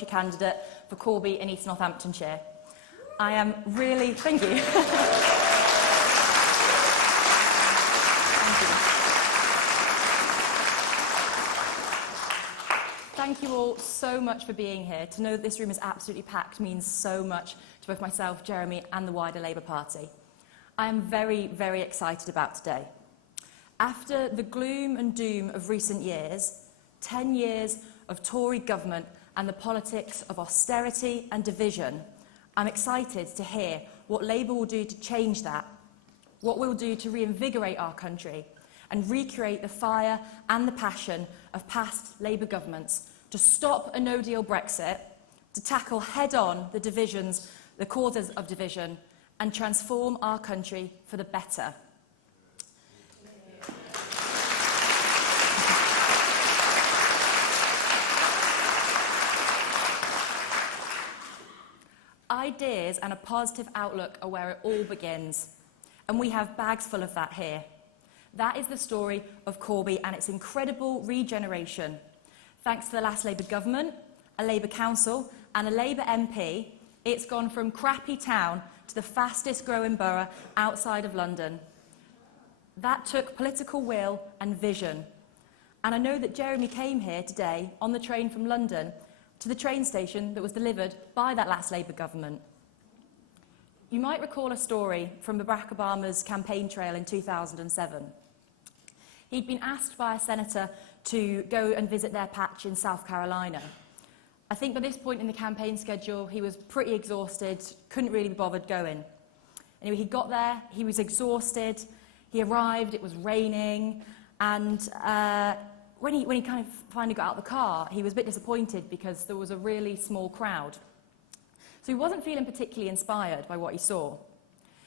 Yorkshire candidate for Corby in East Northamptonshire. I am really... Thank you. Thank you all so much for being here. To know that this room is absolutely packed means so much to both myself, Jeremy, and the wider Labour Party. I am very, very excited about today. After the gloom and doom of recent years, 10 years of Tory government and the politics of austerity and division, I'm excited to hear what Labour will do to change that, what we'll do to reinvigorate our country and recreate the fire and the passion of past Labour governments to stop a no-deal Brexit, to tackle head-on the divisions, the causes of division, and transform our country for the better. Ideas and a positive outlook are where it all begins, and we have bags full of that here. That is the story of Corby and its incredible regeneration. Thanks to the last Labour government, a Labour council and a Labour MP, it's gone from crappy town to the fastest growing borough outside of London. That took political will and vision. And I know that Jeremy came here today on the train from London to the train station that was delivered by that last Labour government. You might recall a story from Barack Obama's campaign trail in 2007. He'd been asked by a senator to go and visit their patch in South Carolina. I think by this point in the campaign schedule, he was pretty exhausted, couldn't really be bothered going. Anyway, he got there, he was exhausted, he arrived, it was raining, and when he kind of finally got out of the car, he was a bit disappointed because there was a really small crowd. So he wasn't feeling particularly inspired by what he saw.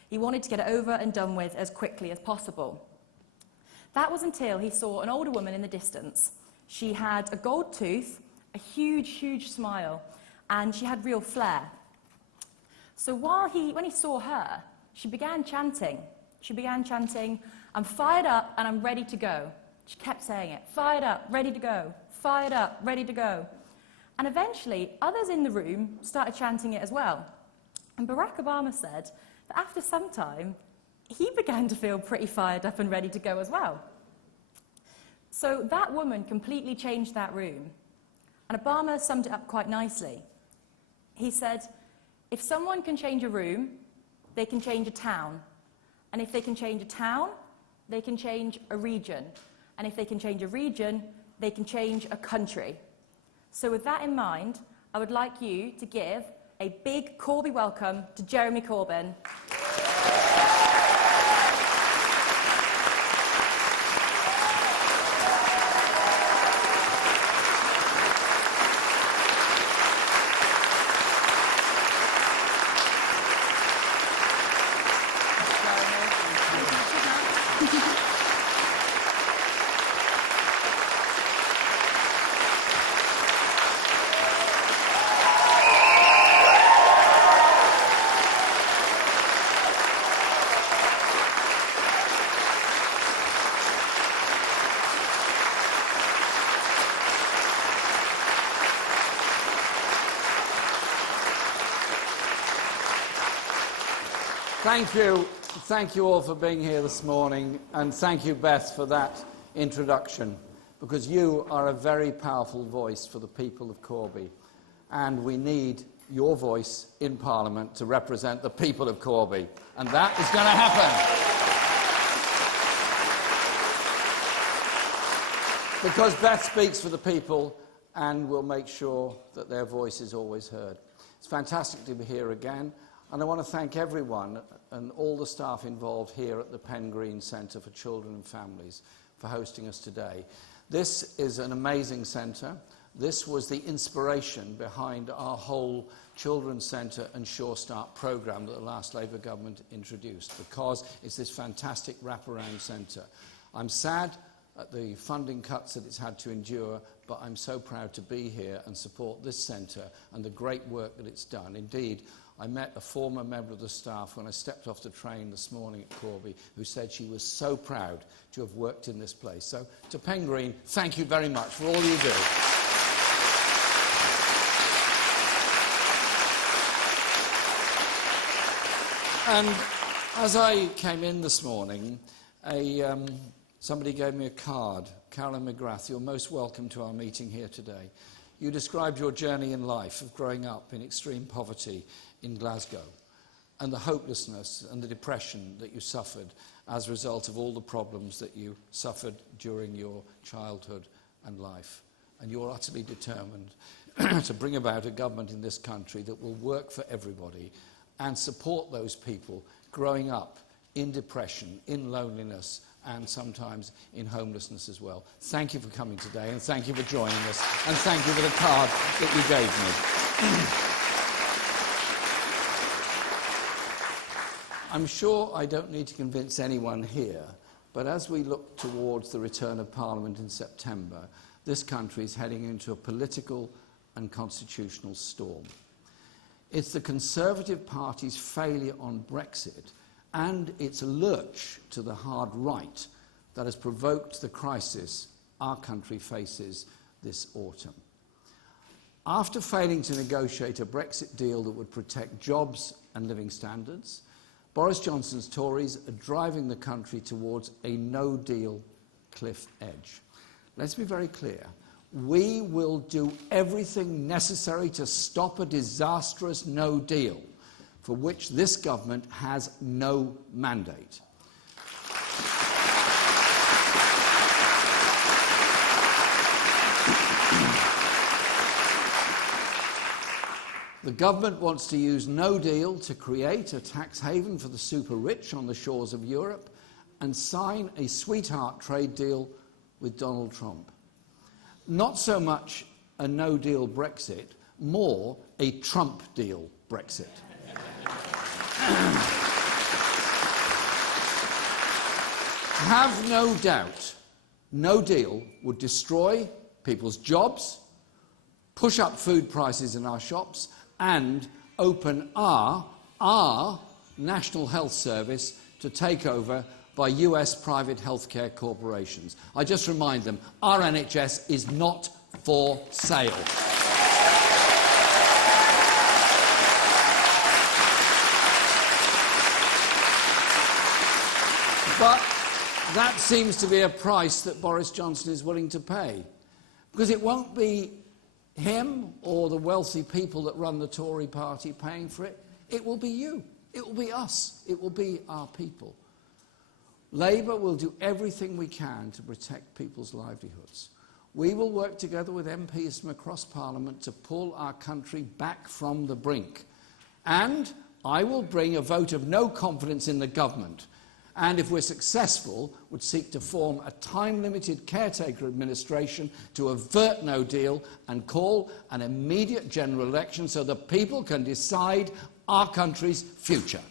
He wanted to get it over and done with as quickly as possible. That was until he saw an older woman in the distance. She had a gold tooth, a huge, huge smile, and she had real flair. So when he saw her, she began chanting. She began chanting, "I'm fired up and I'm ready to go." She kept saying it, "Fired up, ready to go, fired up, ready to go." And eventually, others in the room started chanting it as well. And Barack Obama said that after some time, he began to feel pretty fired up and ready to go as well. So that woman completely changed that room. And Obama summed it up quite nicely. He said, if someone can change a room, they can change a town. And if they can change a town, they can change a region. And if they can change a region, they can change a country. So with that in mind, I would like you to give a big Corby welcome to Jeremy Corbyn. Thank you. Thank you all for being here this morning, and thank you, Beth, for that introduction, because you are a very powerful voice for the people of Corby, and we need your voice in Parliament to represent the people of Corby, and that is going to happen. Because Beth speaks for the people and will make sure that their voice is always heard. It's fantastic to be here again. And I want to thank everyone and all the staff involved here at the Penn Green Centre for Children and Families for hosting us today. This is an amazing centre. This was the inspiration behind our whole Children's Centre and Sure Start programme that the last Labour government introduced, because it's this fantastic wraparound centre. I'm sad at the funding cuts that it's had to endure, but I'm so proud to be here and support this centre and the great work that it's done. Indeed, I met a former member of the staff when I stepped off the train this morning at Corby, who said she was so proud to have worked in this place. So, to Penn Green, thank you very much for all you do. And as I came in this morning, somebody gave me a card. Carolyn McGrath, you're most welcome to our meeting here today. You described your journey in life of growing up in extreme poverty in Glasgow and the hopelessness and the depression that you suffered as a result of all the problems that you suffered during your childhood and life. And you're utterly determined to bring about a government in this country that will work for everybody and support those people growing up in depression, in loneliness, and sometimes in homelessness as well. Thank you for coming today, and thank you for joining us, and thank you for the card that you gave me. I'm sure I don't need to convince anyone here, but as we look towards the return of Parliament in September, this country is heading into a political and constitutional storm. It's the Conservative Party's failure on Brexit and its lurch to the hard right that has provoked the crisis our country faces this autumn. After failing to negotiate a Brexit deal that would protect jobs and living standards, Boris Johnson's Tories are driving the country towards a no-deal cliff edge. Let's be very clear. We will do everything necessary to stop a disastrous no deal for which this government has no mandate. The government wants to use no deal to create a tax haven for the super rich on the shores of Europe and sign a sweetheart trade deal with Donald Trump. Not so much a no-deal Brexit, more a Trump deal Brexit. Have no doubt, no deal would destroy people's jobs, push up food prices in our shops, and open our National Health Service to take over by US private healthcare corporations. I just remind them, our NHS is not for sale. But that seems to be a price that Boris Johnson is willing to pay, because it won't be him or the wealthy people that run the Tory party paying for it. It will be you. It will be us. It will be our people. Labour will do everything we can to protect people's livelihoods. We will work together with MPs from across Parliament to pull our country back from the brink. And I will bring a vote of no confidence in the government. And if we're successful, would seek to form a time-limited caretaker administration to avert no deal and call an immediate general election so that people can decide our country's future.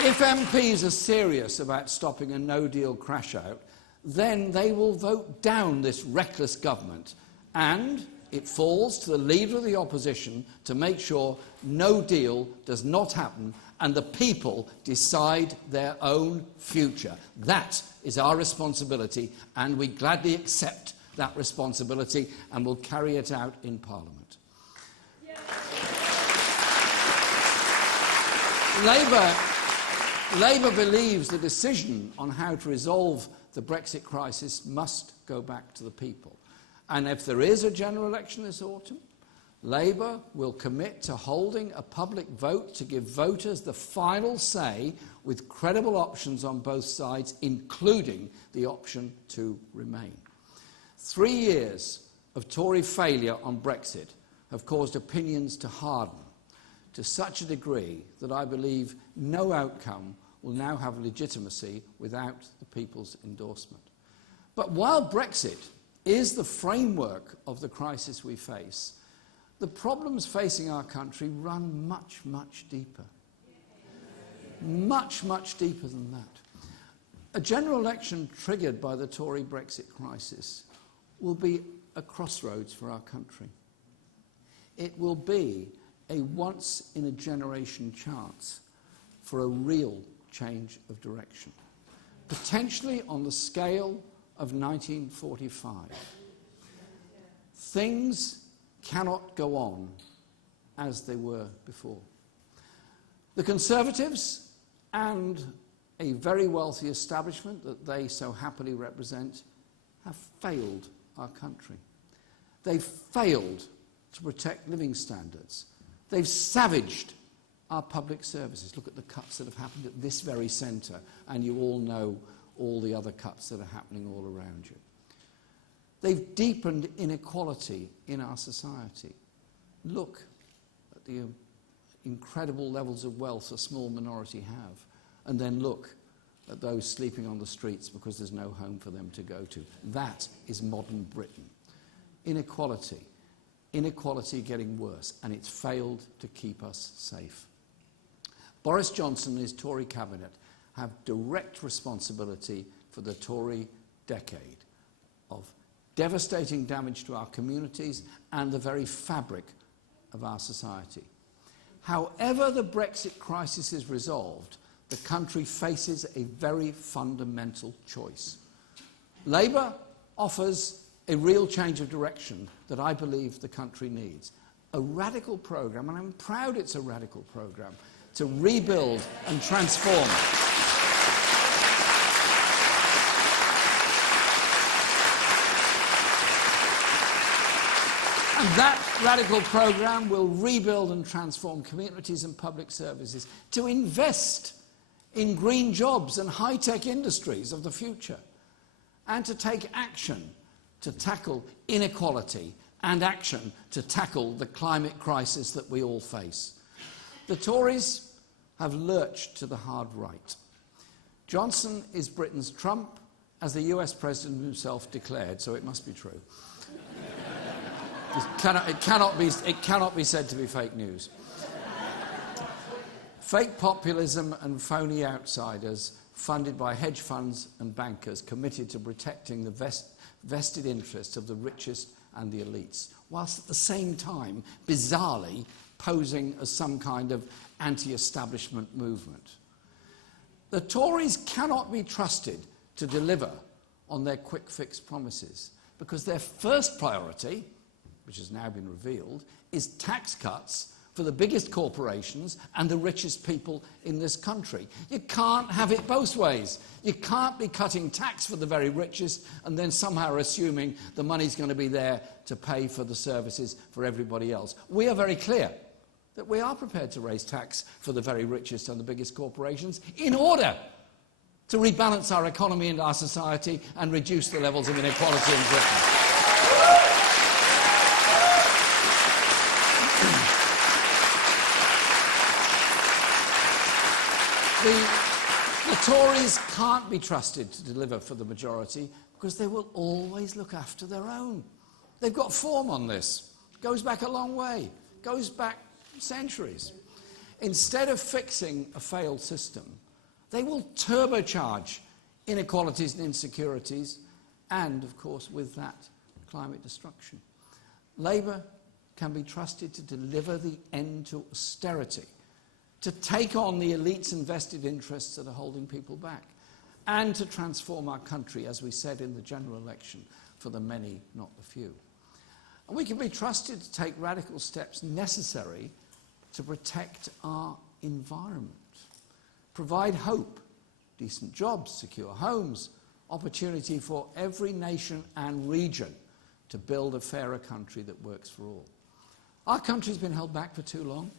If MPs are serious about stopping a no-deal crash-out, then they will vote down this reckless government, and it falls to the leader of the opposition to make sure no deal does not happen and the people decide their own future. That is our responsibility, and we gladly accept that responsibility and will carry it out in Parliament. Yeah. Labour believes the decision on how to resolve the Brexit crisis must go back to the people. And if there is a general election this autumn, Labour will commit to holding a public vote to give voters the final say with credible options on both sides, including the option to remain. 3 years of Tory failure on Brexit have caused opinions to harden to such a degree that I believe no outcome will now have legitimacy without the people's endorsement. But while Brexit is the framework of the crisis we face, the problems facing our country run much, much deeper. Much, much deeper than that. A general election triggered by the Tory Brexit crisis will be a crossroads for our country. It will be a once-in-a-generation chance for a real change of direction. potentially on the scale of 1945. Things cannot go on as they were before. The Conservatives and a very wealthy establishment that they so happily represent have failed our country. They've failed to protect living standards. They've savaged our public services. Look at the cuts that have happened at this very centre, and you all know all the other cuts that are happening all around you. They've deepened inequality in our society. Look at the incredible levels of wealth a small minority have, and then look at those sleeping on the streets because there's no home for them to go to. That is modern Britain. Inequality. Inequality getting worse, and it's failed to keep us safe. Boris Johnson and his Tory cabinet have direct responsibility for the Tory decade of devastating damage to our communities and the very fabric of our society. However the Brexit crisis is resolved, the country faces a very fundamental choice. Labour offers a real change of direction that I believe the country needs. A radical programme, and I'm proud it's a radical programme, to rebuild and transform. And that radical programme will rebuild and transform communities and public services, to invest in green jobs and high-tech industries of the future, and to take action to tackle inequality and action to tackle the climate crisis that we all face. The Tories have lurched to the hard right. Johnson is Britain's Trump, as the US President himself declared, so it must be true. It cannot be said to be fake news. Fake populism and phony outsiders funded by hedge funds and bankers committed to protecting the vested interests of the richest and the elites, whilst at the same time, bizarrely, posing as some kind of anti-establishment movement. The Tories cannot be trusted to deliver on their quick-fix promises, because their first priority, which has now been revealed, is tax cuts for the biggest corporations and the richest people in this country. You can't have it both ways. You can't be cutting tax for the very richest and then somehow assuming the money's going to be there to pay for the services for everybody else. We are very clear that we are prepared to raise tax for the very richest and the biggest corporations in order to rebalance our economy and our society and reduce the levels of inequality in Britain. The Tories can't be trusted to deliver for the majority because they will always look after their own. They've got form on this. Goes back a long way. Goes back centuries. Instead of fixing a failed system, they will turbocharge inequalities and insecurities and, of course, with that, climate destruction. Labour can be trusted to deliver the end to austerity, to take on the elites' and vested interests that are holding people back, and to transform our country, as we said in the general election, for the many, not the few. And we can be trusted to take radical steps necessary to protect our environment, provide hope, decent jobs, secure homes, opportunity for every nation and region to build a fairer country that works for all. Our country's been held back for too long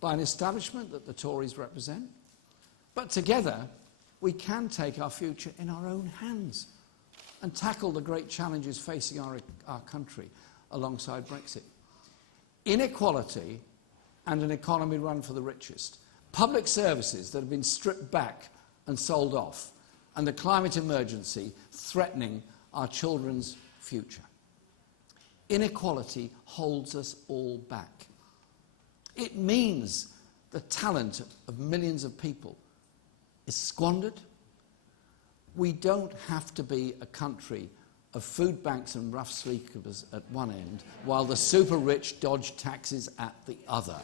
by an establishment that the Tories represent. But together, we can take our future in our own hands and tackle the great challenges facing our country alongside Brexit. Inequality and an economy run for the richest, public services that have been stripped back and sold off, and the climate emergency threatening our children's future. Inequality holds us all back. It means the talent of millions of people is squandered. We don't have to be a country of food banks and rough sleepers at one end, while the super rich dodge taxes at the other.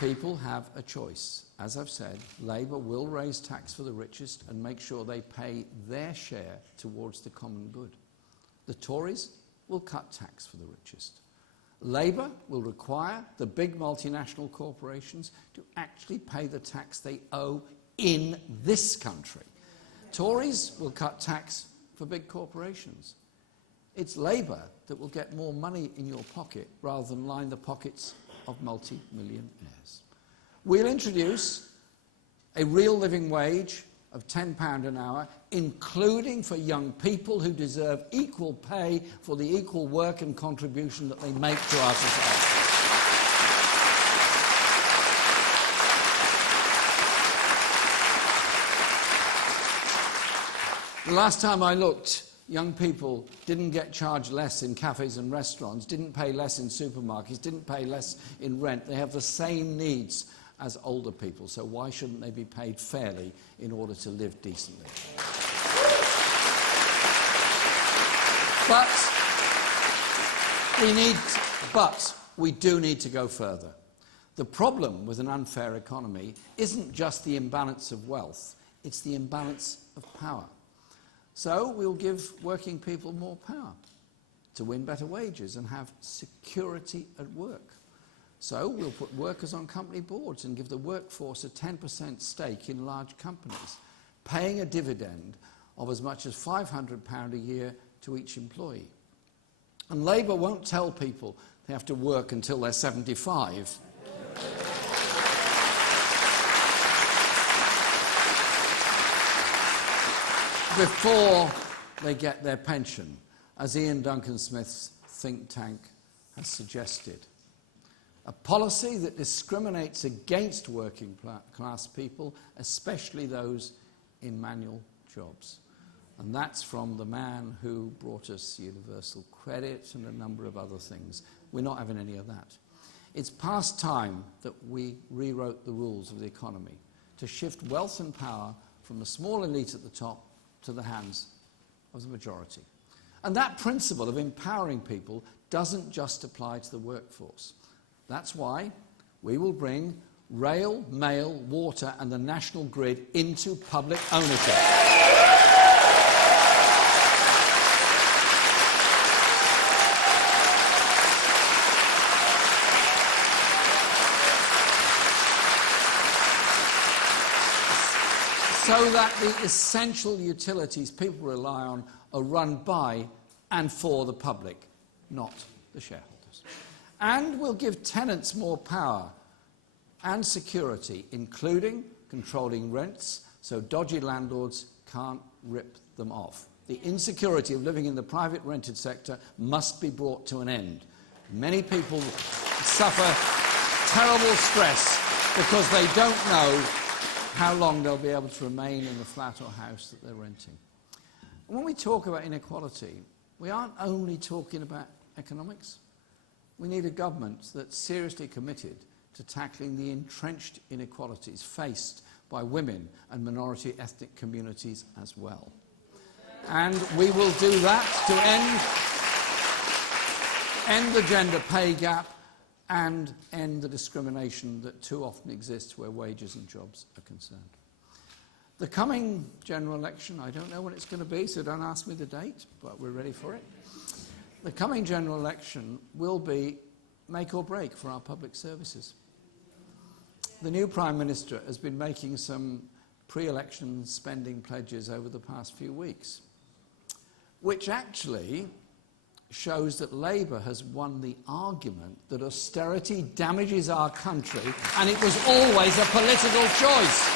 people have a choice. As I've said, Labour will raise tax for the richest and make sure they pay their share towards the common good. The Tories will cut tax for the richest. Labour will require the big multinational corporations to actually pay the tax they owe in this country. Tories will cut tax for big corporations. It's Labour that will get more money in your pocket rather than line the pockets of multi-millionaires. We'll introduce a real living wage of £10 an hour, including for young people who deserve equal pay for the equal work and contribution that they make to our society. The last time I looked, young people didn't get charged less in cafes and restaurants, didn't pay less in supermarkets, didn't pay less in rent. They have the same needs as older people, so why shouldn't they be paid fairly in order to live decently? But we do need to go further. The problem with an unfair economy isn't just the imbalance of wealth, it's the imbalance of power. So we'll give working people more power to win better wages and have security at work. So we'll put workers on company boards and give the workforce a 10% stake in large companies, paying a dividend of as much as £500 a year to each employee. And Labour won't tell people they have to work until they're 75. Before they get their pension, as Ian Duncan Smith's think tank has suggested. A policy that discriminates against working class people, especially those in manual jobs. And that's from the man who brought us universal credit and a number of other things. We're not having any of that. It's past time that we rewrote the rules of the economy to shift wealth and power from the small elite at the top to the hands of the majority. And that principle of empowering people doesn't just apply to the workforce. That's why we will bring rail, mail, water and the national grid into public ownership. So that the essential utilities people rely on are run by and for the public, not the shareholders. And we'll give tenants more power and security, including controlling rents, so dodgy landlords can't rip them off. The insecurity of living in the private rented sector must be brought to an end. Many people suffer terrible stress because they don't know how long they'll be able to remain in the flat or house that they're renting. And when we talk about inequality, we aren't only talking about economics. We need a government that's seriously committed to tackling the entrenched inequalities faced by women and minority ethnic communities as well. And we will do that to end the gender pay gap and end the discrimination that too often exists where wages and jobs are concerned. The coming general election, I don't know when it's going to be, so don't ask me the date, but we're ready for it. The coming general election will be make or break for our public services. The new Prime Minister has been making some pre-election spending pledges over the past few weeks, which actually shows that Labour has won the argument that austerity damages our country and it was always a political choice.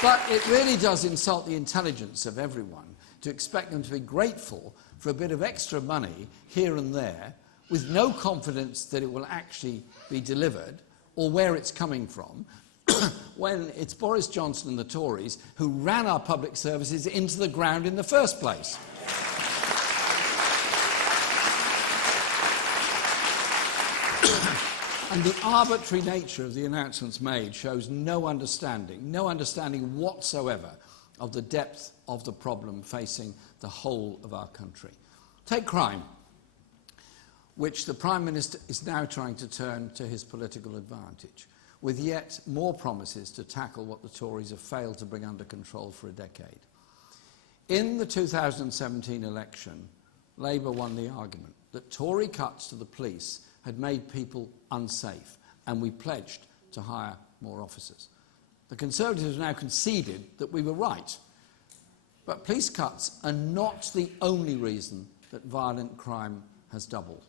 But it really does insult the intelligence of everyone to expect them to be grateful for a bit of extra money here and there with no confidence that it will actually be delivered or where it's coming from, when it's Boris Johnson and the Tories who ran our public services into the ground in the first place. And the arbitrary nature of the announcements made shows no understanding whatsoever of the depth of the problem facing the whole of our country. Take crime. which the Prime Minister is now trying to turn to his political advantage, with yet more promises to tackle what the Tories have failed to bring under control for a decade. In the 2017 election, Labour won the argument that Tory cuts to the police had made people unsafe, and we pledged to hire more officers. The Conservatives have now conceded that we were right. But police cuts are not the only reason that violent crime has doubled.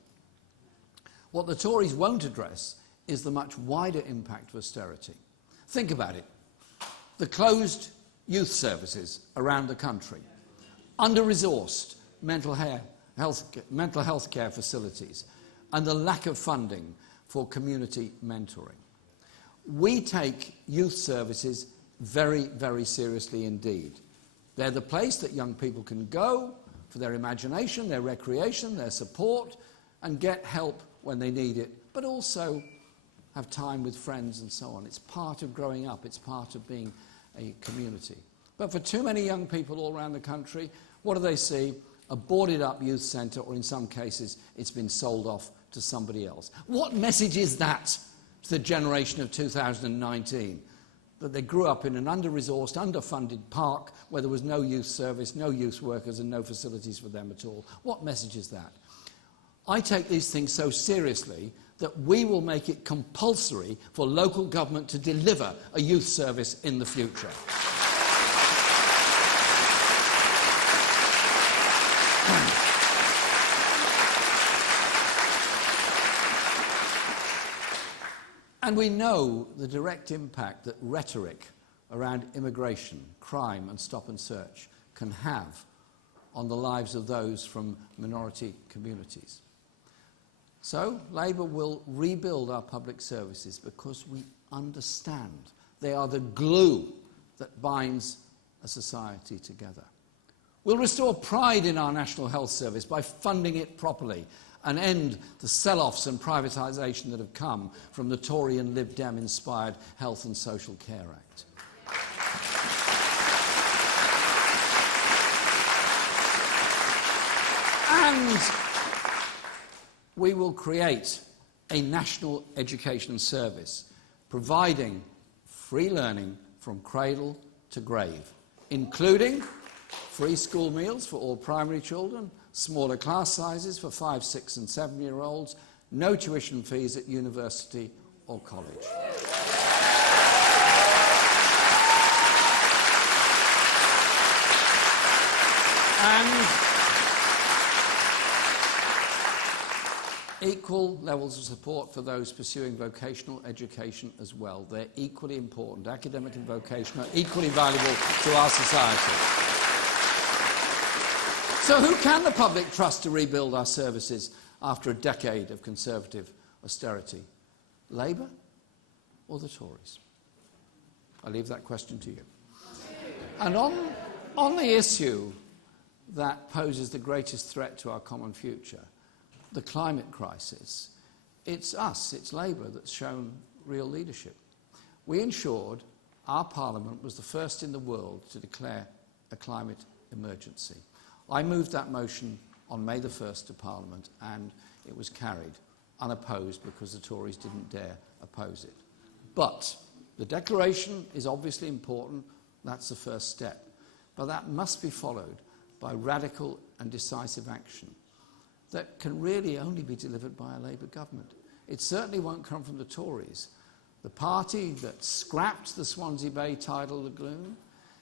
What the Tories won't address is the much wider impact of austerity. Think about it. The closed youth services around the country, under-resourced mental health care facilities, and the lack of funding for community mentoring. We take youth services very, very seriously indeed. They're the place that young people can go for their imagination, their recreation, their support, and get help when they need it, but also have time with friends and so on. It's part of growing up. It's part of being a community. But for too many young people all around the country, what do they see? A boarded-up youth centre, or in some cases, it's been sold off to somebody else. What message is that to the generation of 2019? That they grew up in an under-resourced, underfunded park where there was no youth service, no youth workers and no facilities for them at all. What message is that? I take these things so seriously that we will make it compulsory for local government to deliver a youth service in the future. And we know the direct impact that rhetoric around immigration, crime and stop and search can have on the lives of those from minority communities. So Labour will rebuild our public services because we understand they are the glue that binds a society together. We'll restore pride in our National Health Service by funding it properly and end the sell-offs and privatisation that have come from the Tory and Lib Dem-inspired Health and Social Care Act. And we will create a national education service, providing free learning from cradle to grave, including free school meals for all primary children, smaller class sizes for 5-, 6- and 7-year-olds, no tuition fees at university or college. And equal levels of support for those pursuing vocational education as well. They're equally important. Academic and vocational are equally valuable to our society. So who can the public trust to rebuild our services after a decade of Conservative austerity? Labour or the Tories? I leave that question to you. And on the issue that poses the greatest threat to our common future, the climate crisis, it's us, it's Labour, that's shown real leadership. We ensured our Parliament was the first in the world to declare a climate emergency. I moved that motion on May the 1st to Parliament, and it was carried unopposed because the Tories didn't dare oppose it. But the declaration is obviously important. That's the first step. But that must be followed by radical and decisive action that can really only be delivered by a Labour government. It certainly won't come from the Tories, the party that scrapped the Swansea Bay tidal lagoon,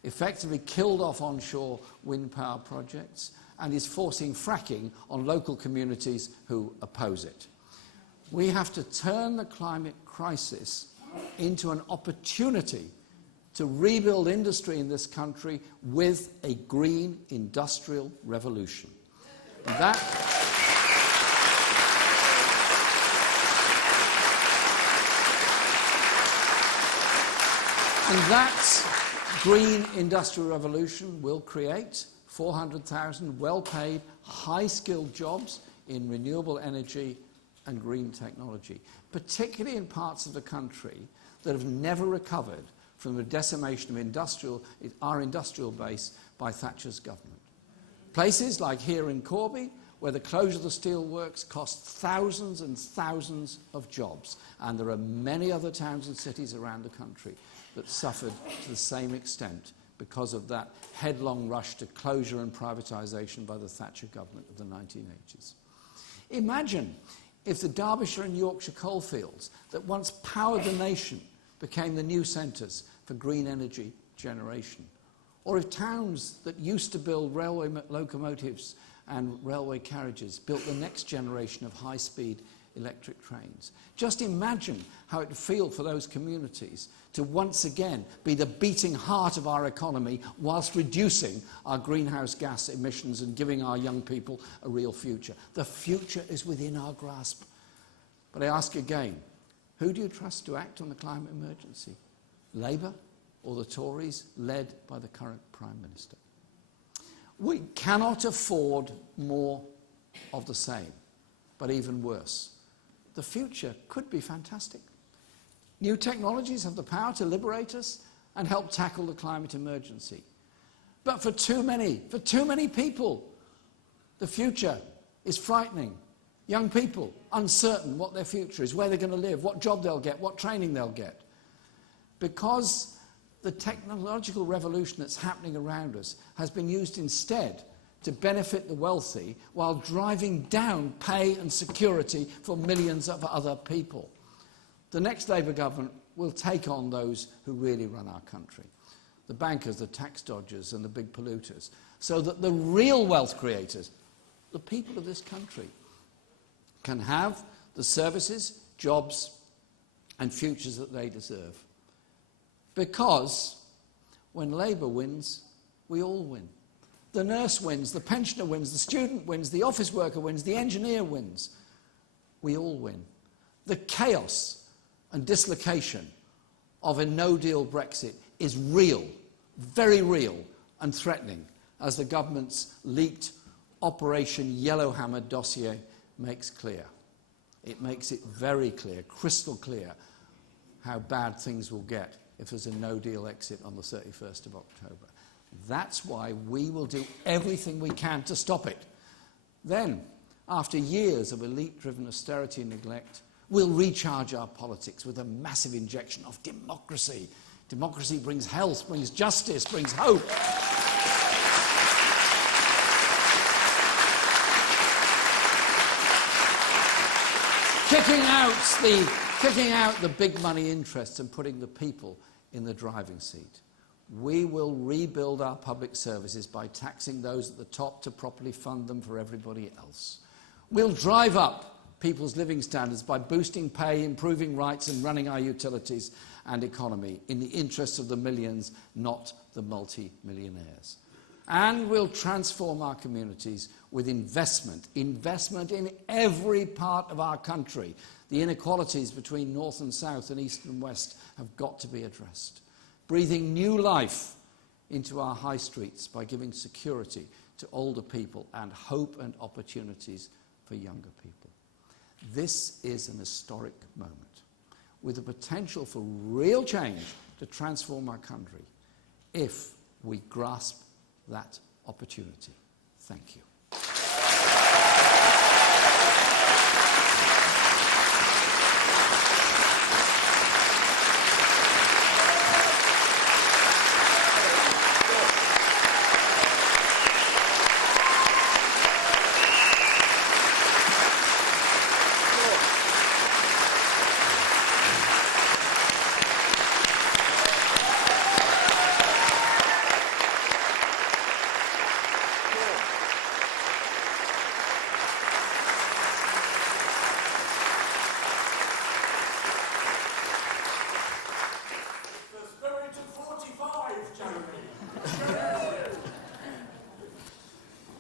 effectively killed off onshore wind power projects, and is forcing fracking on local communities who oppose it. We have to turn the climate crisis into an opportunity to rebuild industry in this country with a green industrial revolution. And that green industrial revolution will create 400,000 well-paid, high-skilled jobs in renewable energy and green technology, particularly in parts of the country that have never recovered from the decimation of our industrial base by Thatcher's government. Places like here in Corby, where the closure of the steelworks cost thousands and thousands of jobs. And there are many other towns and cities around the country that suffered to the same extent because of that headlong rush to closure and privatisation by the Thatcher government of the 1980s. Imagine if the Derbyshire and Yorkshire coalfields that once powered the nation became the new centres for green energy generation. Or if towns that used to build railway locomotives and railway carriages built the next generation of high-speed electric trains. Just imagine how it would feel for those communities to once again be the beating heart of our economy whilst reducing our greenhouse gas emissions and giving our young people a real future. The future is within our grasp. But I ask again, who do you trust to act on the climate emergency? Labour or the Tories, led by the current Prime Minister? We cannot afford more of the same, but even worse. The future could be fantastic. New technologies have the power to liberate us and help tackle the climate emergency. But for too many people, the future is frightening. Young people, uncertain what their future is, where they're going to live, what job they'll get, what training they'll get. Because the technological revolution that's happening around us has been used instead to benefit the wealthy while driving down pay and security for millions of other people. The next Labour government will take on those who really run our country, the bankers, the tax dodgers and the big polluters, so that the real wealth creators, the people of this country, can have the services, jobs and futures that they deserve. Because when Labour wins, we all win. The nurse wins, the pensioner wins, the student wins, the office worker wins, the engineer wins. We all win. The chaos and dislocation of a no-deal Brexit is real, very real and threatening, as the government's leaked Operation Yellowhammer dossier makes clear. It makes it very clear, crystal clear, how bad things will get if there's a no-deal exit on the 31st of October. That's why we will do everything we can to stop it. Then, after years of elite-driven austerity and neglect, we'll recharge our politics with a massive injection of democracy. Democracy brings health, brings justice, brings hope. Kicking out the big money interests and putting the people in the driving seat. We will rebuild our public services by taxing those at the top to properly fund them for everybody else. We'll drive up people's living standards by boosting pay, improving rights and running our utilities and economy in the interests of the millions, not the multi-millionaires. And we'll transform our communities with investment in every part of our country. The inequalities between north and south and east and west have got to be addressed. Breathing new life into our high streets by giving security to older people and hope and opportunities for younger people. This is an historic moment with the potential for real change to transform our country if we grasp that opportunity. Thank you.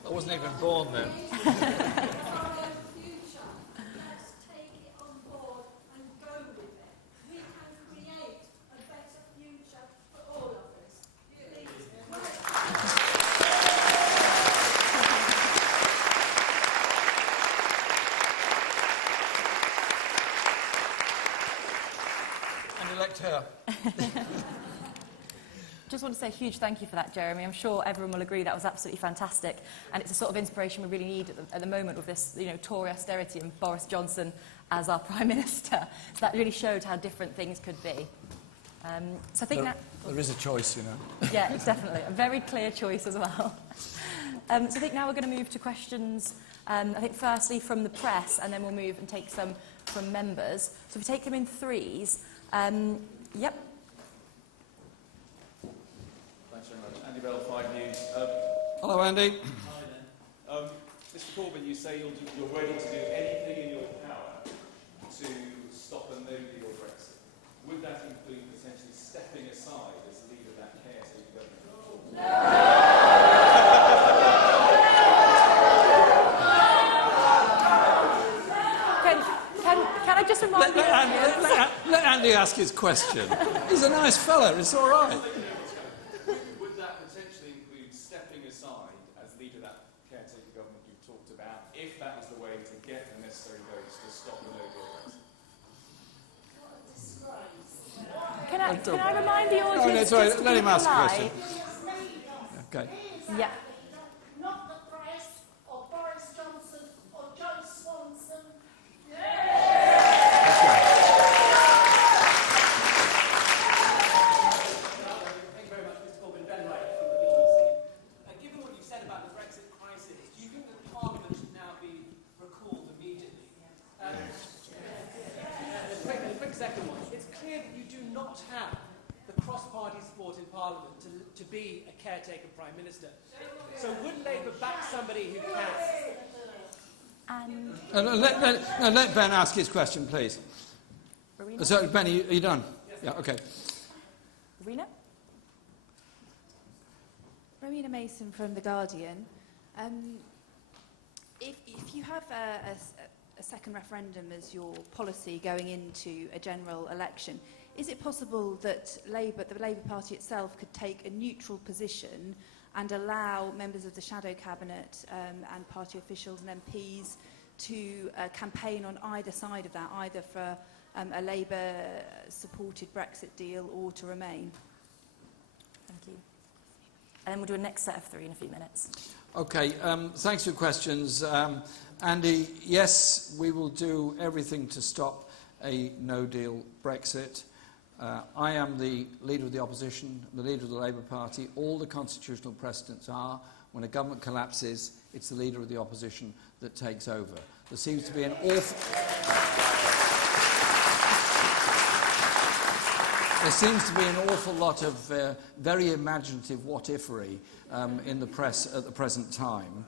I wasn't even born then. Just want to say a huge thank you for that, Jeremy. I'm sure everyone will agree that was absolutely fantastic, and it's a sort of inspiration we really need at the moment with this, you know, Tory austerity and Boris Johnson as our Prime Minister. So that really showed how different things could be. So I think there is a choice, you know. Yeah, it's definitely a very clear choice as well. So I think now we're going to move to questions, I think firstly from the press, and then we'll move and take some from members. So if we take them in threes, yep. Thanks very much. Andy Bell, 5 News. Hello, Andy. Hi then. Mr Corbyn, you say you're ready to do anything in your power to stop a no-deal Brexit. Would that include potentially stepping aside as leader of that caretaker government? No! Can I just remind you... Let Andy ask his question. He's a nice fella, it's all right. Would that potentially include stepping aside as leader of that caretaker government you've talked about, if that was the way to get the necessary votes to stop the no-deal Brexit? Can I remind the audience... No, no, sorry, let him ask a question. Okay. Yeah. Not the press, or Boris Johnson, or Joe Swanson. Thank you very much, Mr Corbyn. Ben Wright from the BBC. Given what you've said about the Brexit crisis, do you think that Parliament should now be recalled immediately? A quick second one. It's clear that you do not have the cross-party support in Parliament to be a caretaker Prime Minister. So would Labour back somebody who can? Let Ben ask his question, please. So, Ben, are you done? Yes. Yeah, okay. Rena? Rowena Mason from The Guardian. If you have a second referendum as your policy going into a general election, is it possible that the Labour Party itself could take a neutral position and allow members of the shadow cabinet and party officials and MPs to campaign on either side of that, either for a Labour-supported Brexit deal or to remain? Thank you. And then we'll do a next set of three in a few minutes. Okay, thanks for your questions. Andy, yes, we will do everything to stop a no-deal Brexit. I am the leader of the opposition, the leader of the Labour Party. All the constitutional precedents are, when a government collapses, it's the leader of the opposition that takes over. There seems to be an awful lot of very imaginative what-ifery in the press at the present time.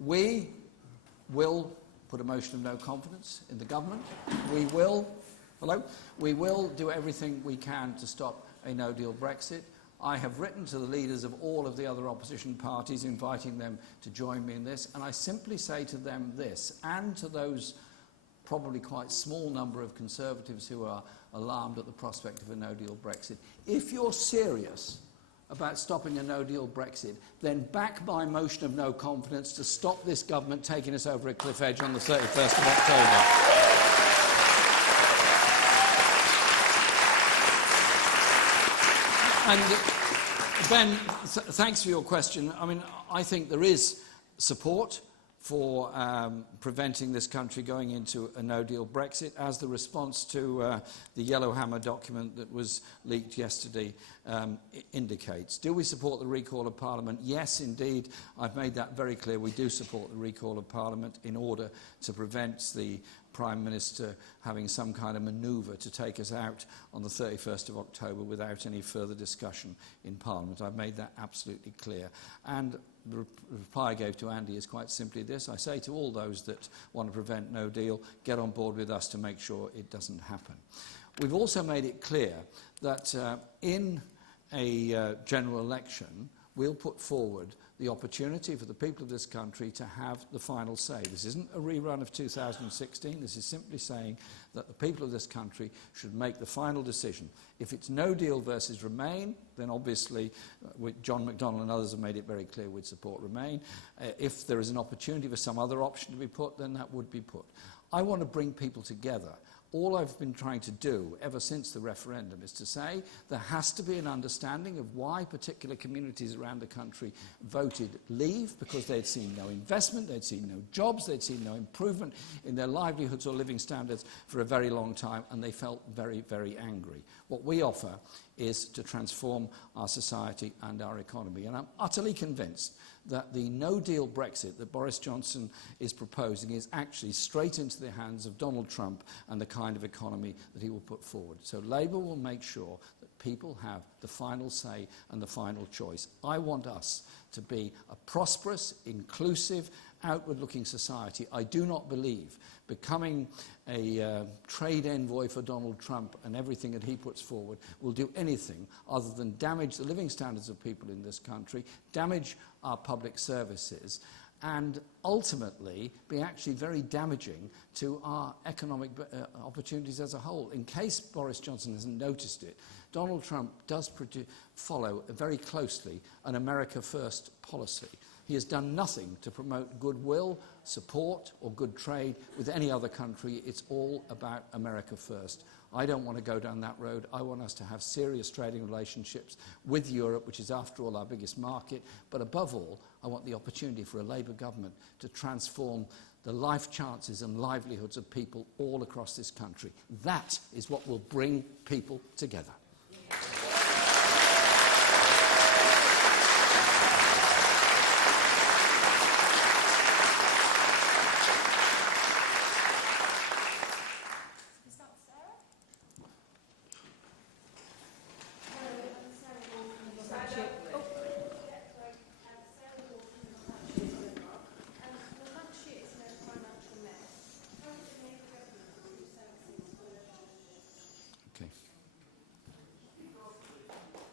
We will put a motion of no confidence in the government. We will do everything we can to stop a no-deal Brexit. I have written to the leaders of all of the other opposition parties, inviting them to join me in this, and I simply say to them this, and to those probably quite small number of Conservatives who are alarmed at the prospect of a no-deal Brexit, if you're serious about stopping a no-deal Brexit, then back my motion of no confidence to stop this government taking us over a cliff edge on the 31st of October. And Ben, thanks for your question. I mean, I think there is support for preventing this country going into a no-deal Brexit, as the response to the Yellowhammer document that was leaked yesterday indicates. Do we support the recall of Parliament? Yes, indeed. I've made that very clear. We do support the recall of Parliament in order to prevent the Prime Minister having some kind of manoeuvre to take us out on the 31st of October without any further discussion in Parliament. I've made that absolutely clear. And the reply I gave to Andy is quite simply this. I say to all those that want to prevent no deal, get on board with us to make sure it doesn't happen. We've also made it clear that in a general election, we'll put forward the opportunity for the people of this country to have the final say. This isn't a rerun of 2016. This is simply saying that the people of this country should make the final decision. If it's no deal versus Remain, then obviously John McDonnell and others have made it very clear we'd support Remain. If there is an opportunity for some other option to be put, then that would be put. I want to bring people together. All I've been trying to do ever since the referendum is to say there has to be an understanding of why particular communities around the country voted leave, because they'd seen no investment, they'd seen no jobs, they'd seen no improvement in their livelihoods or living standards for a very long time, and they felt very, very angry. What we offer is to transform our society and our economy. And I'm utterly convinced that the no-deal Brexit that Boris Johnson is proposing is actually straight into the hands of Donald Trump and the kind of economy that he will put forward. So Labour will make sure that people have the final say and the final choice. I want us to be a prosperous, inclusive, outward-looking society. I do not believe becoming a trade envoy for Donald Trump and everything that he puts forward will do anything other than damage the living standards of people in this country, damage our public services, and ultimately be actually very damaging to our economic opportunities as a whole. In case Boris Johnson hasn't noticed it, Donald Trump does follow very closely an America First policy. He has done nothing to promote goodwill, support or good trade with any other country. It's all about America First. I don't want to go down that road. I want us to have serious trading relationships with Europe, which is after all our biggest market. But above all, I want the opportunity for a Labour government to transform the life chances and livelihoods of people all across this country. That is what will bring people together.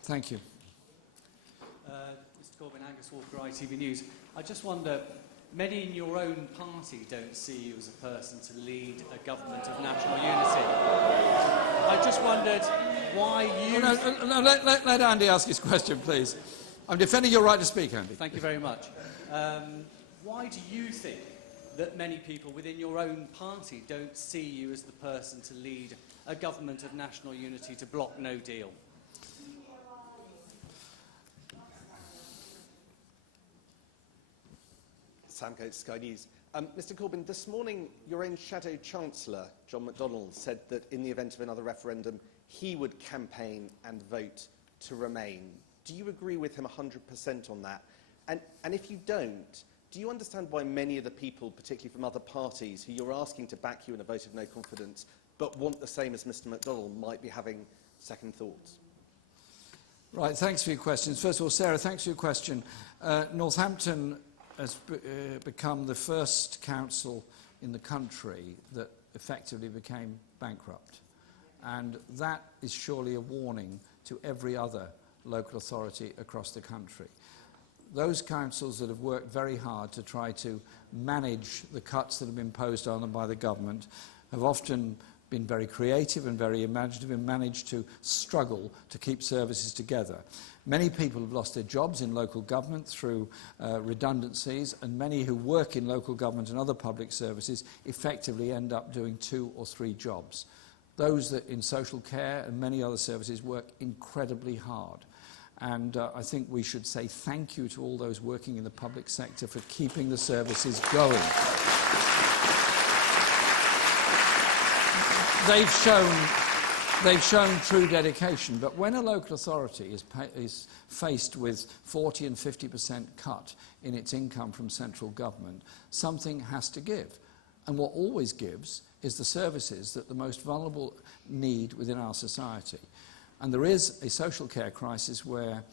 Thank you. Mr Corbyn, Angus Walker, ITV News. I just wonder, many in your own party don't see you as a person to lead a government of national unity. I just wondered why you... No, let Andy ask his question, please. I'm defending your right to speak, Andy. Thank you very much. Why do you think that many people within your own party don't see you as the person to lead a government of national unity to block no deal? Sam Coates, Sky News. Mr Corbyn, this morning your own Shadow Chancellor, John McDonnell, said that in the event of another referendum, he would campaign and vote to remain. Do you agree with him 100% on that? And if you don't, do you understand why many of the people, particularly from other parties, who you're asking to back you in a vote of no confidence, but want the same as Mr McDonnell, might be having second thoughts? Right, thanks for your questions. First of all, Sarah, thanks for your question. Northampton has become the first council in the country that effectively became bankrupt. And that is surely a warning to every other local authority across the country. Those councils that have worked very hard to try to manage the cuts that have been imposed on them by the government have often been very creative and very imaginative and managed to struggle to keep services together. Many people have lost their jobs in local government through redundancies, and many who work in local government and other public services effectively end up doing 2 or 3 jobs. Those that in social care and many other services work incredibly hard. And I think we should say thank you to all those working in the public sector for keeping the services going. They've shown true dedication, but when a local authority is faced with 40 and 50% cut in its income from central government, something has to give. And what always gives is the services that the most vulnerable need within our society. And there is a social care crisis where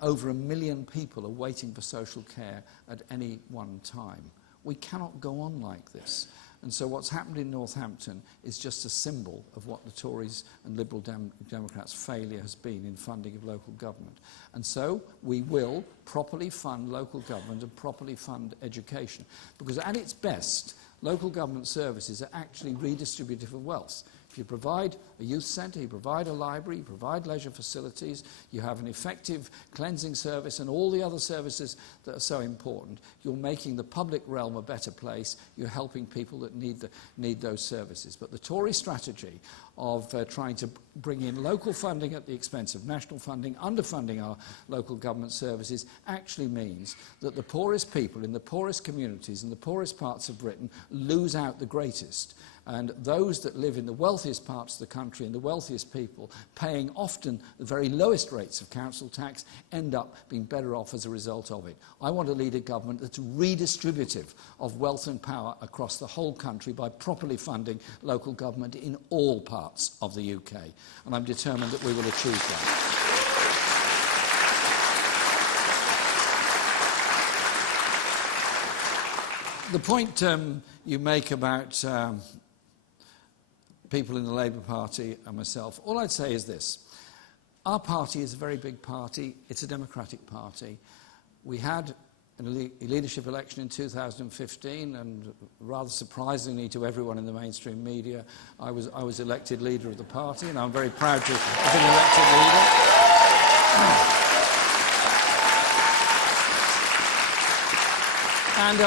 over 1 million people are waiting for social care at any one time. We cannot go on like this. And so what's happened in Northampton is just a symbol of what the Tories and Liberal Democrats' failure has been in funding of local government. And so we will properly fund local government and properly fund education. Because at its best, local government services are actually redistributive of wealth. If If you provide a youth centre, you provide a library, you provide leisure facilities, you have an effective cleansing service and all the other services that are so important, you're making the public realm a better place, you're helping people that need those services. But the Tory strategy of trying to bring in local funding at the expense of national funding, underfunding our local government services, actually means that the poorest people in the poorest communities and the poorest parts of Britain lose out the greatest. And those that live in the wealthiest parts of the country and the wealthiest people, paying often the very lowest rates of council tax, end up being better off as a result of it. I want to lead a government that's redistributive of wealth and power across the whole country by properly funding local government in all parts of the UK. And I'm determined that we will achieve that. The point you make about people in the Labour Party and myself, all I'd say is this. Our party is a very big party. It's a democratic party. We had a leadership election in 2015, and rather surprisingly to everyone in the mainstream media, I was elected leader of the party, and I'm very proud to have been elected leader. And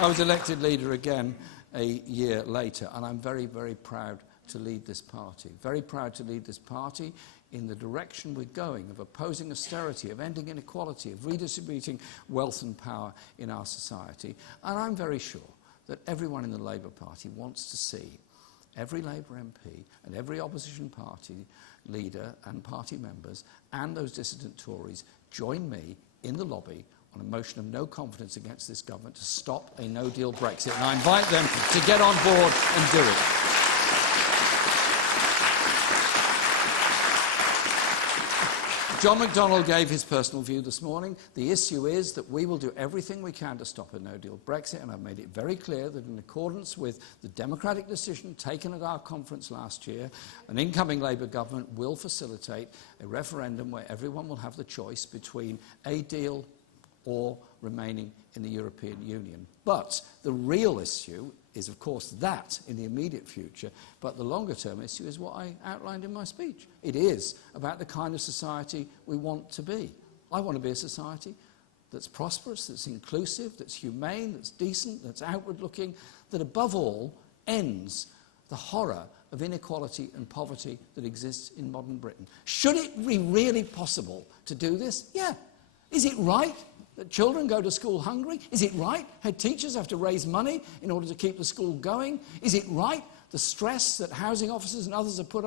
I was elected leader again a year later, and I'm very, very proud to lead this party. Very proud to lead this party in the direction we're going, of opposing austerity, of ending inequality, of redistributing wealth and power in our society. And I'm very sure that everyone in the Labour Party wants to see every Labour MP and every opposition party leader and party members and those dissident Tories join me in the lobby on a motion of no confidence against this government to stop a no-deal Brexit. And I invite them to get on board and do it. John McDonnell gave his personal view this morning. The issue is that we will do everything we can to stop a no-deal Brexit, and I've made it very clear that in accordance with the democratic decision taken at our conference last year, an incoming Labour government will facilitate a referendum where everyone will have the choice between a deal or remaining in the European Union. But the real issue is, of course, that in the immediate future, but the longer-term issue is what I outlined in my speech. It is about the kind of society we want to be. I want to be a society that's prosperous, that's inclusive, that's humane, that's decent, that's outward-looking, that above all ends the horror of inequality and poverty that exists in modern Britain. Should it be really possible to do this? Yeah. Is it right that children go to school hungry? Is it right head teachers have to raise money in order to keep the school going? Is it right the stress that housing officers and others are put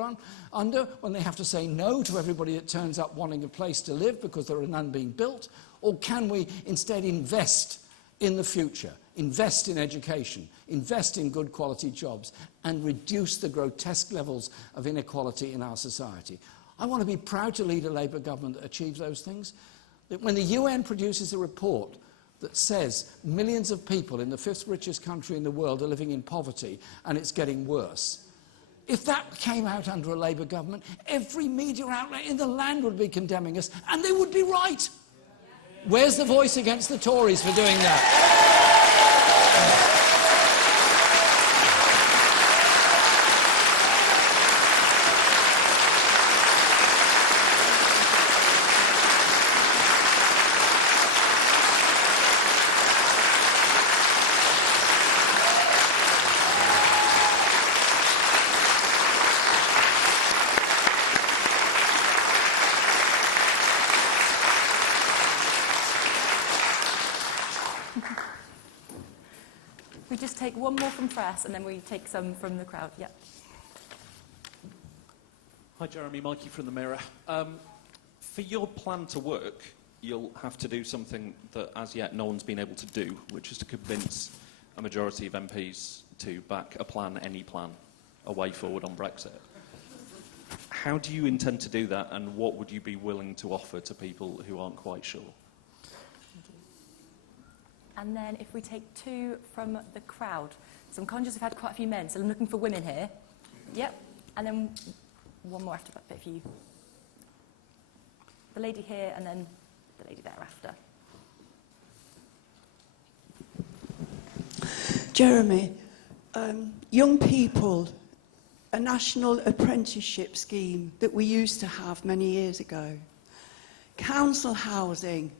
under when they have to say no to everybody that turns up wanting a place to live because there are none being built? Or can we instead invest in the future, invest in education, invest in good quality jobs, and reduce the grotesque levels of inequality in our society? I want to be proud to lead a Labour government that achieves those things. That when the UN produces a report that says millions of people in the fifth richest country in the world are living in poverty and it's getting worse, if that came out under a Labour government, every media outlet in the land would be condemning us, and they would be right. Where's the voice against the Tories for doing that? We just take one more from press and then we take some from the crowd. Yep. Hi, Jeremy. Mikey from the Mirror. For your plan to work, you'll have to do something that as yet no one's been able to do, which is to convince a majority of MPs to back a plan, any plan, a way forward on Brexit. How do you intend to do that, and what would you be willing to offer to people who aren't quite sure? And then if we take two from the crowd. So I'm conscious we've had quite a few men, so I'm looking for women here. Yep. And then one more after that bit for you. The lady here and then the lady thereafter. Jeremy, young people a national apprenticeship scheme that we used to have many years ago. Council housing,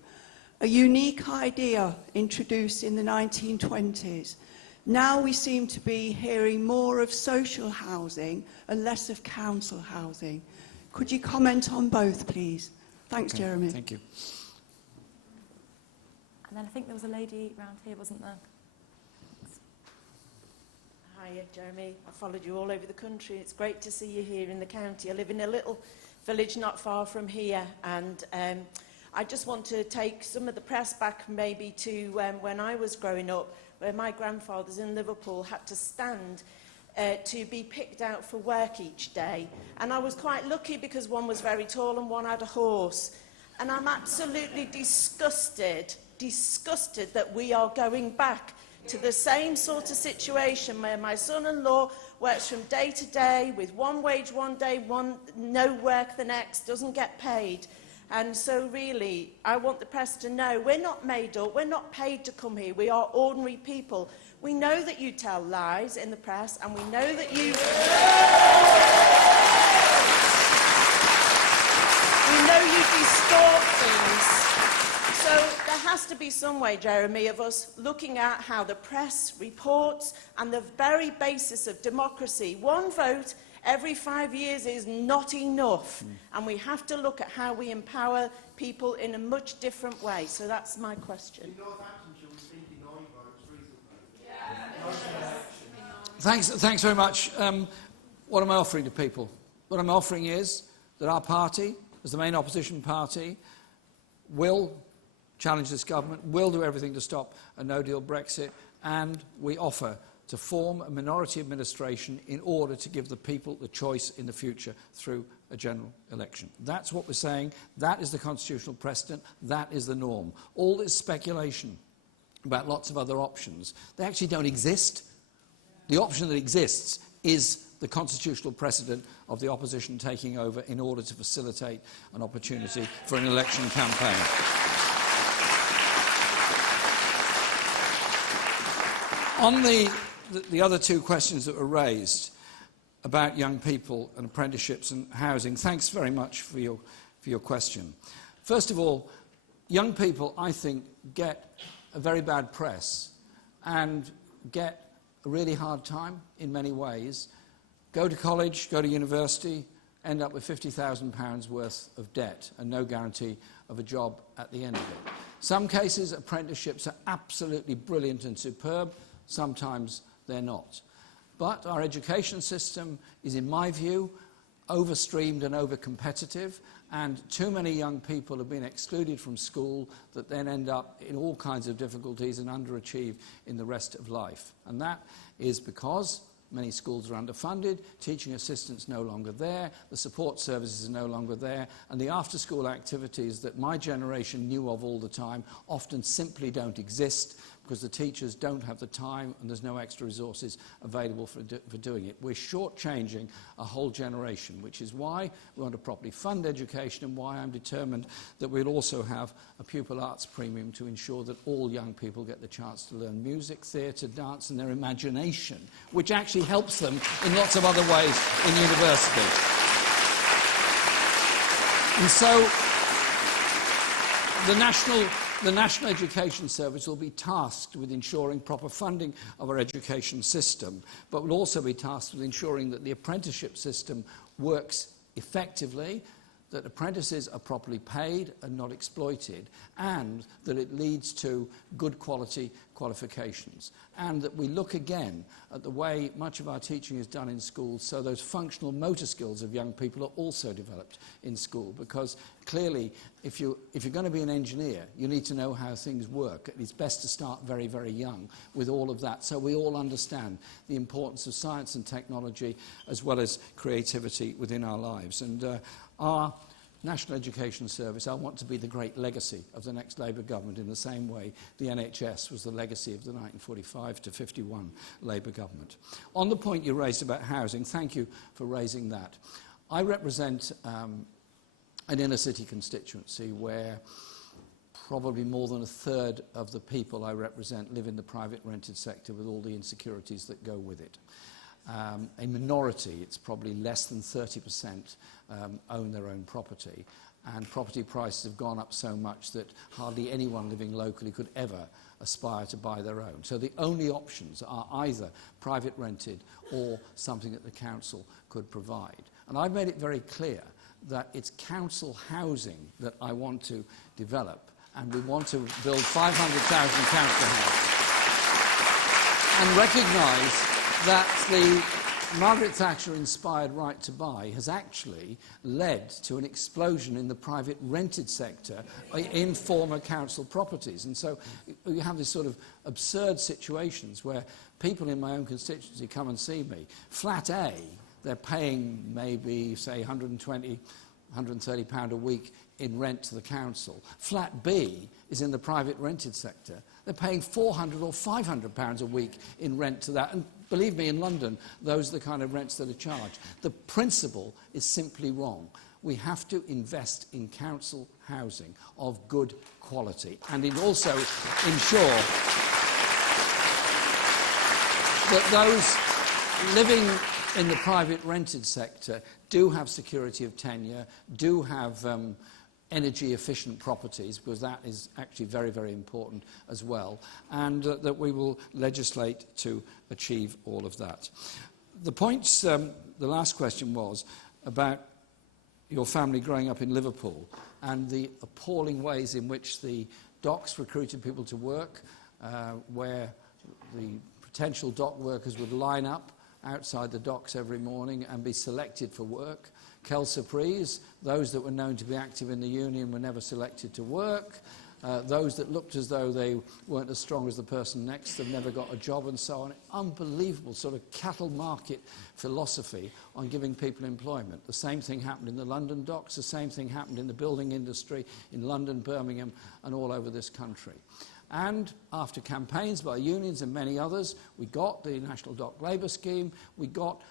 a unique idea introduced in the 1920s. Now we seem to be hearing more of social housing and less of council housing. Could you comment on both, please? Thanks, Okay, Jeremy. thank you. And then I think there was a lady round here, wasn't there? Hi, Jeremy. I followed you all over the country. It's great to see you here in the county. I live in a little village not far from here, and I just want to take some of the press back maybe to when I was growing up, where my grandfathers in Liverpool had to stand to be picked out for work each day. And I was quite lucky because one was very tall and one had a horse. And I'm absolutely disgusted that we are going back to the same sort of situation where my son-in-law works from day to day with one wage one day, no work the next, doesn't get paid. And so really, I want the press to know we're not made up, we're not paid to come here, we are ordinary people. We know that you tell lies in the press, and we know that you... we know you distort things. So there has to be some way, Jeremy, of us looking at how the press reports and the very basis of democracy. One vote every 5 years is not enough, and we have to look at how we empower people in a much different way. So that's my question. In Northamptonshire, we've seen denied votes recently. Thanks very much. What am I offering to people? What I'm offering is that our party, as the main opposition party, will challenge this government, will do everything to stop a no-deal Brexit, and we offer to form a minority administration in order to give the people the choice in the future through a general election. That's what we're saying. That is the constitutional precedent. That is the norm. All this speculation about lots of other options, they actually don't exist. The option that exists is the constitutional precedent of the opposition taking over in order to facilitate an opportunity for an election campaign. On the other two questions that were raised about young people and apprenticeships and housing, thanks very much for your question. First of all, young people, I think, get a very bad press and get a really hard time in many ways, go to college, go to university, end up with £50,000 worth of debt and no guarantee of a job at the end of it. Some cases, apprenticeships are absolutely brilliant and superb. Sometimes they're not. But our education system is, in my view, overstreamed and over-competitive, and too many young people have been excluded from school that then end up in all kinds of difficulties and underachieve in the rest of life. And that is because many schools are underfunded, teaching assistants no longer there, the support services are no longer there, and the after-school activities that my generation knew of all the time often simply don't exist because the teachers don't have the time and there's no extra resources available for doing it. We're shortchanging a whole generation, which is why we want to properly fund education and why I'm determined that we'll also have a pupil arts premium to ensure that all young people get the chance to learn music, theatre, dance and their imagination, which actually helps them in lots of other ways in university. And so the National Education Service will be tasked with ensuring proper funding of our education system, but will also be tasked with ensuring that the apprenticeship system works effectively, that apprentices are properly paid and not exploited, and that it leads to good quality qualifications. And that we look again at the way much of our teaching is done in schools, so those functional motor skills of young people are also developed in school. Because clearly, if you're going to be an engineer, you need to know how things work. It's best to start very, very young with all of that, so we all understand the importance of science and technology as well as creativity within our lives. And our National Education Service, I want to be the great legacy of the next Labour government in the same way the NHS was the legacy of the 1945 to 51 Labour government. On the point you raised about housing, thank you for raising that. I represent an inner city constituency where probably more than a third of the people I represent live in the private rented sector with all the insecurities that go with it. a minority, it's probably less than 30%, own their own property. And property prices have gone up so much that hardly anyone living locally could ever aspire to buy their own. So the only options are either private rented or something that the council could provide. And I've made it very clear that it's council housing that I want to develop, and we want to build 500,000 council houses. And recognise that the Margaret Thatcher-inspired right to buy has actually led to an explosion in the private rented sector in former council properties. And so you have this sort of absurd situations where people in my own constituency come and see me. Flat A, they're paying maybe, say, £120, £130 a week in rent to the council. Flat B is in the private rented sector. They're paying £400 or £500 a week in rent to that. And believe me, in London, those are the kind of rents that are charged. The principle is simply wrong. We have to invest in council housing of good quality, and it also ensure that those living in the private rented sector do have security of tenure, do have energy efficient properties, because that is actually very, very important as well, and that we will legislate to achieve all of that. The points, the last question was about your family growing up in Liverpool and the appalling ways in which the docks recruited people to work, where the potential dock workers would line up outside the docks every morning and be selected for work. Surprise, those that were known to be active in the union were never selected to work. Those that looked as though they weren't as strong as the person next to them never got a job, and so on. Unbelievable sort of cattle market philosophy on giving people employment. The same thing happened in the London docks, the same thing happened in the building industry in London, Birmingham, and all over this country. And after campaigns by unions and many others, we got the National Dock Labour Scheme, we got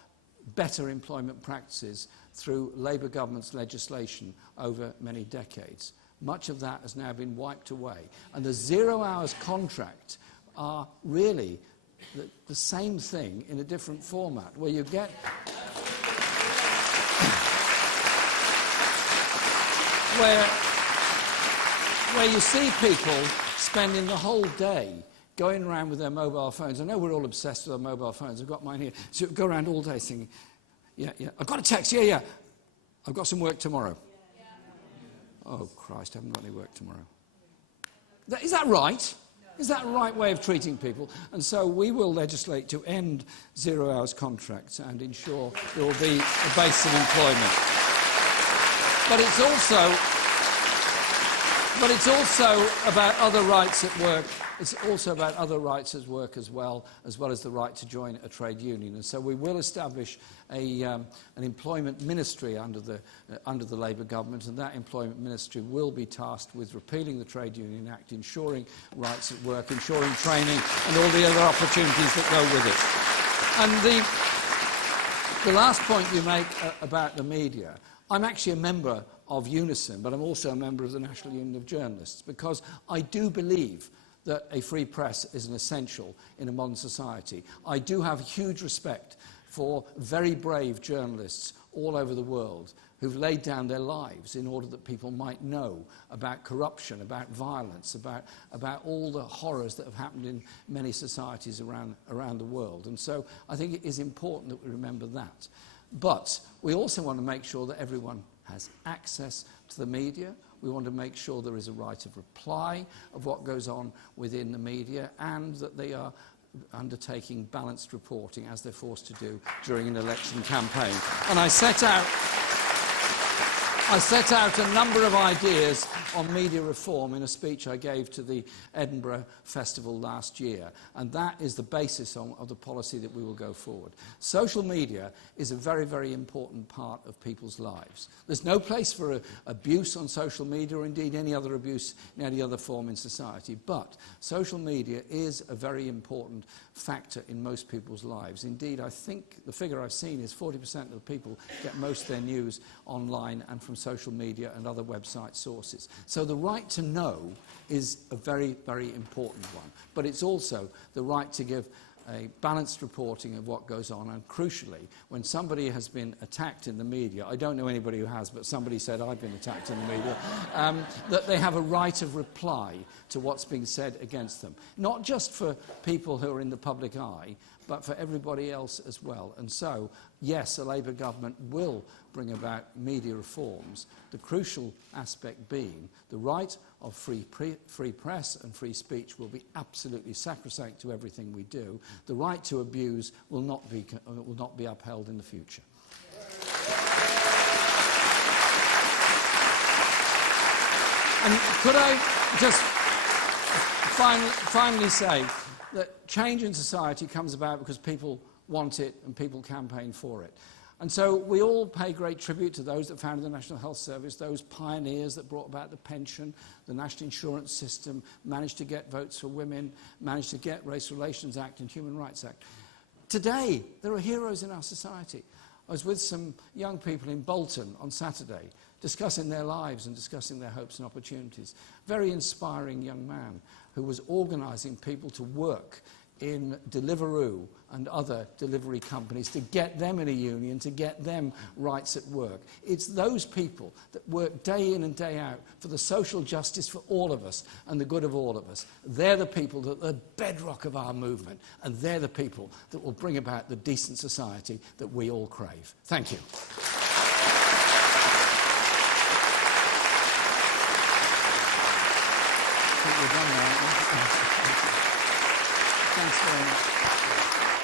better employment practices through Labour government's legislation over many decades. Much of that has now been wiped away. And the 0 hours contract are really the same thing in a different format, where you get where you see people spending the whole day going around with their mobile phones. I know we're all obsessed with our mobile phones. I've got mine here. So go around all day thinking, yeah, I've got a text, yeah, I've got some work tomorrow. Oh, Christ, I haven't got any work tomorrow. Is that right? Is that the right way of treating people? And so we will legislate to end 0 hours contracts and ensure there will be a base of employment. But it's also about other rights at work. It's also about other rights at work as well as the right to join a trade union. And so we will establish an employment ministry under the Labour government, and that employment ministry will be tasked with repealing the Trade Union Act, ensuring rights at work, ensuring training, and all the other opportunities that go with it. And the last point you make about the media, I'm actually a member of Unison, but I'm also a member of the National Union of Journalists, because I do believe that a free press is an essential in a modern society. I do have huge respect for very brave journalists all over the world who've laid down their lives in order that people might know about corruption, about violence, about all the horrors that have happened in many societies around the world. And so I think it is important that we remember that. But we also want to make sure that everyone has access to the media. We want to make sure there is a right of reply of what goes on within the media, and that they are undertaking balanced reporting, as they're forced to do during an election campaign. And I set out a number of ideas on media reform in a speech I gave to the Edinburgh Festival last year, and that is the basis of the policy that we will go forward. Social media is a very, very important part of people's lives. There's no place for abuse on social media, or indeed any other abuse in any other form in society, but social media is a very important factor in most people's lives. Indeed, I think the figure I've seen is 40% of the people get most of their news online and from social media and other website sources. So the right to know is a very, very important one. But it's also the right to give a balanced reporting of what goes on, and crucially, when somebody has been attacked in the media, I don't know anybody who has, but somebody said I've been attacked in the media, that they have a right of reply to what's being said against them. Not just for people who are in the public eye, but for everybody else as well. And so, yes, a Labour government will bring about media reforms, the crucial aspect being the right of free press and free speech will be absolutely sacrosanct to everything we do. The right to abuse will not be upheld in the future. And could I just finally say that change in society comes about because people want it and people campaign for it. And so we all pay great tribute to those that founded the National Health Service, those pioneers that brought about the pension, the National Insurance System, managed to get votes for women, managed to get Race Relations Act and Human Rights Act. Today, there are heroes in our society. I was with some young people in Bolton on Saturday, discussing their lives and discussing their hopes and opportunities. Very inspiring young man who was organising people to work in Deliveroo and other delivery companies to get them in a union, to get them rights at work. It's those people that work day in and day out for the social justice for all of us and the good of all of us. They're the people that are the bedrock of our movement, and they're the people that will bring about the decent society that we all crave. Thank you. I think we're done now. Thanks very much.